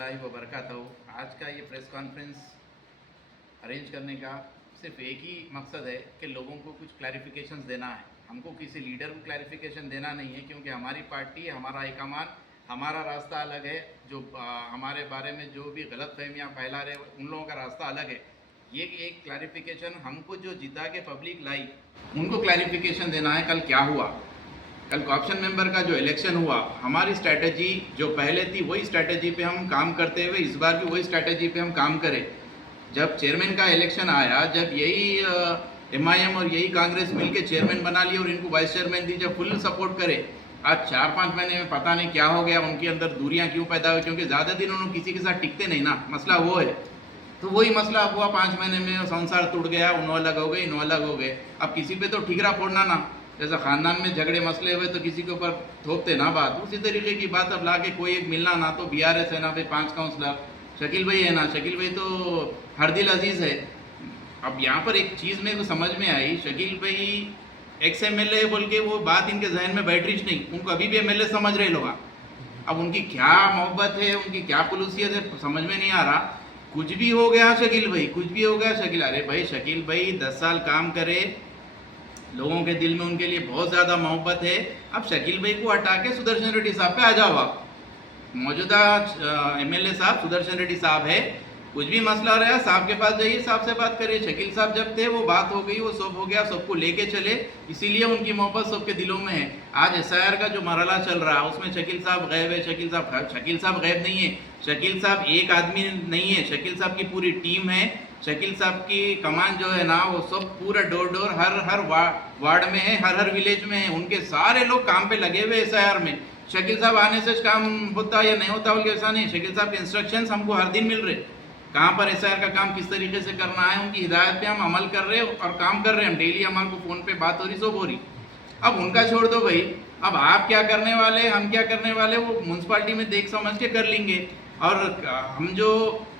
वबरकातहू। आज का ये प्रेस कॉन्फ्रेंस अरेंज करने का सिर्फ एक ही मकसद है कि लोगों को कुछ क्लैरिफिकेशंस देना है। हमको किसी लीडर को क्लैरिफिकेशन देना नहीं है, क्योंकि हमारी पार्टी, हमारा हाईकमान, हमारा रास्ता अलग है। जो हमारे बारे में जो भी गलत फहमियाँ फैला रहे उन लोगों का रास्ता अलग है। ये एक क्लैरिफिकेशन हमको जो जिता के पब्लिक लाई उनको क्लैरिफिकेशन देना है। कल क्या हुआ, कल कोऑप्शन मेंबर का जो इलेक्शन हुआ, हमारी स्ट्रैटेजी जो पहले थी वही स्ट्रैटेजी पे हम काम करते हुए इस बार भी वही स्ट्रैटेजी पे हम काम करें। जब चेयरमैन का इलेक्शन आया, जब यही MIM और यही कांग्रेस मिलके चेयरमैन बना लिए और इनको वाइस चेयरमैन दी, जब फुल सपोर्ट करे, आज 4-5 महीने में पता नहीं क्या हो गया, उनके अंदर दूरियां क्यों पैदा हुई, क्योंकि ज़्यादा दिन उन्होंने किसी के साथ टिकते नहीं ना, मसला वो है। तो वही मसला हुआ 5 महीने में, संसार टूट गया, उन्हों अलग हो गए, इन्हों अलग हो गए। अब किसी पे तो ठीकरा फोड़ना ना, जैसा ख़ानदान में झगड़े मसले हुए तो किसी के ऊपर थोपते ना बात, उसी तरीके की बात अब लाके कोई एक मिलना ना। तो BRS है ना भाई 5 काउंसलर, शकील भाई है ना, शकील भाई तो हर दिल अजीज़ है। अब यहाँ पर एक चीज़ मेरे को समझ में आई, शकील भाई एक्स MLA बोल के वो बात इनके जहन में बैठ रही नहीं, उनको अभी भी MLA समझ रहे लोग। अब उनकी क्या मोहब्बत है, उनकी क्या खुलूसियत है, समझ में नहीं आ रहा। कुछ भी हो गया शकील भाई, कुछ भी हो गया शकील, अरे भाई शकील भाई 10 साल काम करे, लोगों के दिल में उनके लिए बहुत ज़्यादा मोहब्बत है। अब शकील भाई को हटा के सुदर्शन रेड्डी साहब पे आ जाओ। आप मौजूदा MLA साहब सुदर्शन रेड्डी साहब है, कुछ भी मसला रहा साहब के पास जाइए, साहब से बात करिए। शकील साहब जब थे वो बात हो गई, वो सब हो गया, सबको लेके चले, इसीलिए उनकी मोहब्बत सबके दिलों में है। आज SIR का जो मरहला चल रहा है उसमें शकील साहब गैब है, शकील साहब गैब नहीं है। शकील साहब एक आदमी नहीं है, शकील साहब की पूरी टीम है। शकील साहब की कमान जो है ना, वो सब पूरा डोर डोर हर वार्ड में है, हर विलेज में है। उनके सारे लोग काम पे लगे हुए SIR में। शकील साहब आने से काम होता या नहीं होता बोल के ऐसा नहीं, शकील साहब के इंस्ट्रक्शंस हमको हर दिन मिल रहे, कहाँ पर SIR का काम किस तरीके से करना है, उनकी हिदायत पे हम अमल कर रहे हैं और काम कर रहे हैं। हम डेली हमारे को फ़ोन पे बात हो रही, सब हो रही। अब उनका छोड़ दो भाई, अब आप क्या करने वाले, हम क्या करने वाले, वो म्यूनसिपाल्टी में देख समझ के कर लेंगे। और हम जो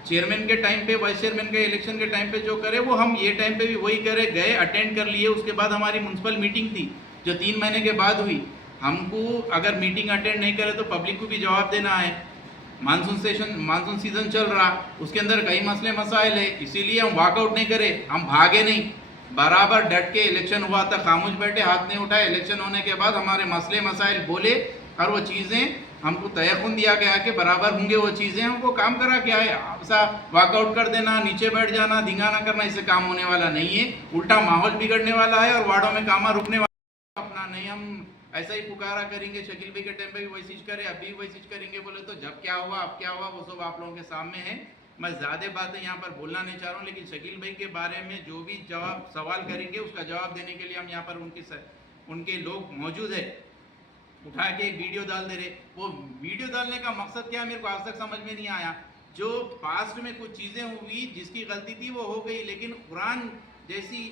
चेयरमैन के टाइम पे, वाइस चेयरमैन के इलेक्शन के टाइम पे जो करे वो हम ये टाइम पे भी वही करे, गए अटेंड कर लिए। उसके बाद हमारी म्यूनसिपल मीटिंग थी जो 3 महीने के बाद हुई। हमको अगर मीटिंग अटेंड नहीं करे तो पब्लिक को भी जवाब देना है। मानसून सीजन चल रहा, उसके अंदर कई मसले मसाइल है, इसीलिए हम वॉकआउट नहीं करे, हम भागे नहीं, बराबर डट के इलेक्शन हुआ था, खामोश बैठे, हाथ नहीं उठाए। इलेक्शन होने के बाद हमारे मसले मसाइल बोले और वो चीज़ें हमको तयखुन दिया गया कि बराबर होंगे वो चीज़ें, हमको काम करा क्या है। ऐसा वॉकआउट कर देना, नीचे बैठ जाना, धिंगाना करना, इससे काम होने वाला नहीं है, उल्टा माहौल बिगड़ने वाला है और वार्डों में कामा रुकने वाला अपना नहीं। हम ऐसा ही पुकारा करेंगे, शकील भाई के टाइम पे भी वही चीज़ करे, अभी वही चीज़ करेंगे बोले तो जब क्या हुआ अब क्या हुआ वो सब आप लोगों के सामने है। मैं ज़्यादा बातें यहाँ पर बोलना नहीं चाह रहा हूँ, लेकिन शकील भाई के बारे में जो भी सवाल करेंगे उसका जवाब देने के लिए हम यहाँ पर उनके लोग मौजूद है। उठा के एक वीडियो डाल दे रहे, वो वीडियो डालने का मकसद क्या है मेरे को आज तक समझ में नहीं आया। जो पास्ट में कुछ चीज़ें हुई, जिसकी गलती थी वो हो गई, लेकिन कुरान जैसी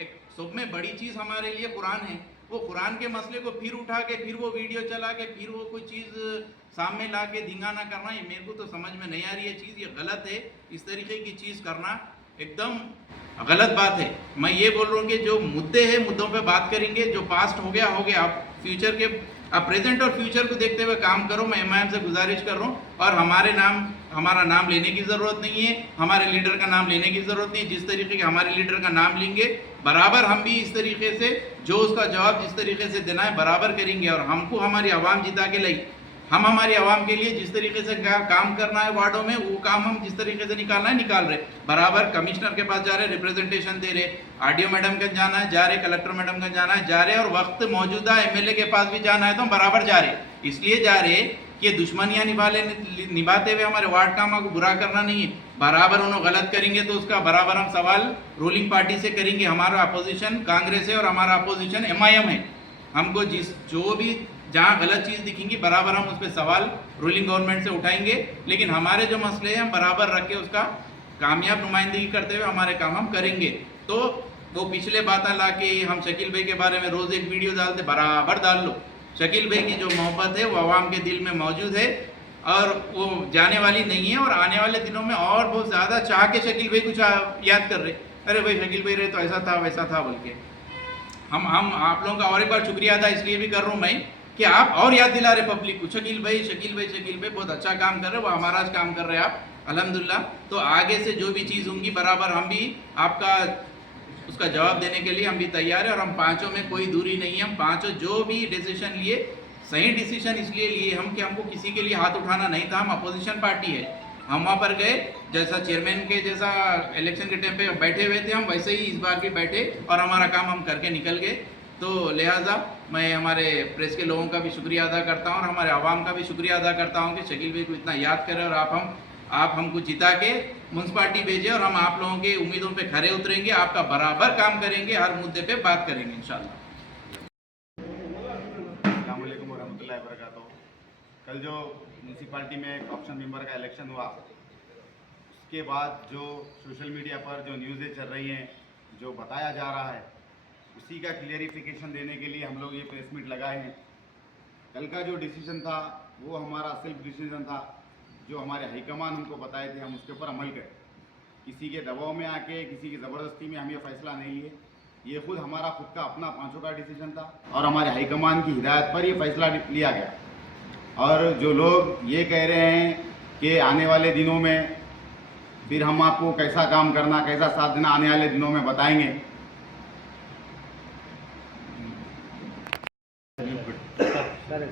एक सब में बड़ी चीज़ हमारे लिए कुरान है, वो कुरान के मसले को फिर उठा के फिर वो वीडियो चला के फिर वो कोई चीज़ सामने ला के धिंगाना करना, ये मेरे को तो समझ में नहीं आ रही है चीज़, ये गलत है। इस तरीके की चीज़ करना एकदम गलत बात है। मैं ये बोल रहा हूँ कि जो मुद्दे हैं मुद्दों पे बात करेंगे, जो पास्ट हो गया हो गया। आप फ्यूचर के, आप प्रेजेंट और फ्यूचर को देखते हुए काम करो। मैं MIM से गुजारिश कर रहा हूँ, और हमारा नाम लेने की ज़रूरत नहीं है, हमारे लीडर का नाम लेने की ज़रूरत नहीं है। जिस तरीके के हमारे लीडर का नाम लेंगे बराबर हम भी इस तरीके से जो उसका जवाब जिस तरीके से देना है बराबर करेंगे। और हमको हमारी आवाम जिता के लाई, हम हमारी आवाम के लिए जिस तरीके से काम करना है वार्डों में, वो काम हम जिस तरीके से निकालना है निकाल रहे। बराबर कमिश्नर के पास जा रहे, रिप्रेजेंटेशन दे रहे, RDO मैडम के जाना है जा रहे, कलेक्टर मैडम के जाना है जा रहे, और वक्त मौजूदा MLA के पास भी जाना है तो हम बराबर जा रहे। इसलिए जा रहे कि दुश्मनियाँ निभाते हुए हमारे वार्ड का को बुरा करना नहीं है। बराबर उन्होंने गलत करेंगे तो उसका बराबर हम सवाल रूलिंग पार्टी से करेंगे। हमारा अपोजिशन कांग्रेस है और हमारा अपोजिशन MIM है। हमको जो भी जहाँ गलत चीज़ दिखेंगी बराबर हम उस पर सवाल रूलिंग गवर्नमेंट से उठाएंगे, लेकिन हमारे जो मसले हैं हम बराबर रख के उसका कामयाब नुमाइंदगी करते हुए हमारे काम हम करेंगे। तो वो पिछले बातें ला के हम शकील भाई के बारे में रोज़ एक वीडियो डालते, बराबर डाल लो। शकील भाई की जो मोहब्बत है वो आवाम के दिल में मौजूद है और वो जाने वाली नहीं है, और आने वाले दिनों में और बहुत ज़्यादा चाह के शकील भाई कुछ याद कर रहे, अरे भाई शकील भाई रहे तो ऐसा था वैसा था बोल के। हम आप लोगों का और एक बार शुक्रिया था इसलिए भी कर रहा हूँ मैं कि आप और याद दिला रहे पब्लिक को, शकील भाई बहुत अच्छा काम कर रहे हो, वो हमारा काम कर रहे हैं आप अल्हम्दुलिल्लाह। तो आगे से जो भी चीज़ होंगी बराबर हम भी आपका उसका जवाब देने के लिए हम भी तैयार है। और हम पांचों में कोई दूरी नहीं है, हम पांचों जो भी डिसीजन लिए सही डिसीजन इसलिए लिए हम कि हमको किसी के लिए हाथ उठाना नहीं था। हम अपोजिशन पार्टी है, हम वहाँ पर गए, जैसा चेयरमैन के जैसा इलेक्शन के टाइम पे बैठे हुए थे हम वैसे ही इस बार भी बैठे और हमारा काम हम करके निकल गए। तो लिहाजा मैं हमारे प्रेस के लोगों का भी शुक्रिया अदा करता हूँ और हमारे आवाम का भी शुक्रिया अदा करता हूँ कि शकील भाई को इतना याद करें और आप हमको जिता के म्यूनसिपाल्टी भेजे और हम आप लोगों के उम्मीदों पे खरे उतरेंगे, आपका बराबर काम करेंगे, हर मुद्दे पे बात करेंगे इंशाल्लाह। अस्सलाम वालेकुम वरहमतुल्लाहि वबरकातुहू। कल जो म्यूनसिपाल्टी में एक ऑप्शन मेंबर का इलेक्शन हुआ, उसके बाद जो सोशल मीडिया पर जो न्यूज़ें चल रही हैं, जो बताया जा रहा है, उसी का क्लियरिफिकेशन देने के लिए हम लोग ये प्रेस मीट लगाए हैं। कल का जो डिसीजन था वो हमारा सेल्फ डिसीजन था, जो हमारे हाईकमान हमको बताए थे, हम उसके ऊपर अमल करें। किसी के दबाव में आके, किसी की ज़बरदस्ती में हम ये फैसला नहीं लिए, ये खुद हमारा खुद का अपना पांचों का डिसीजन था और हमारे हाईकमान की हिदायत पर ये फैसला लिया गया। और जो लोग ये कह रहे हैं कि आने वाले दिनों में फिर हम आपको कैसा काम करना, कैसा साथ देना आने वाले दिनों में बताएंगे। सर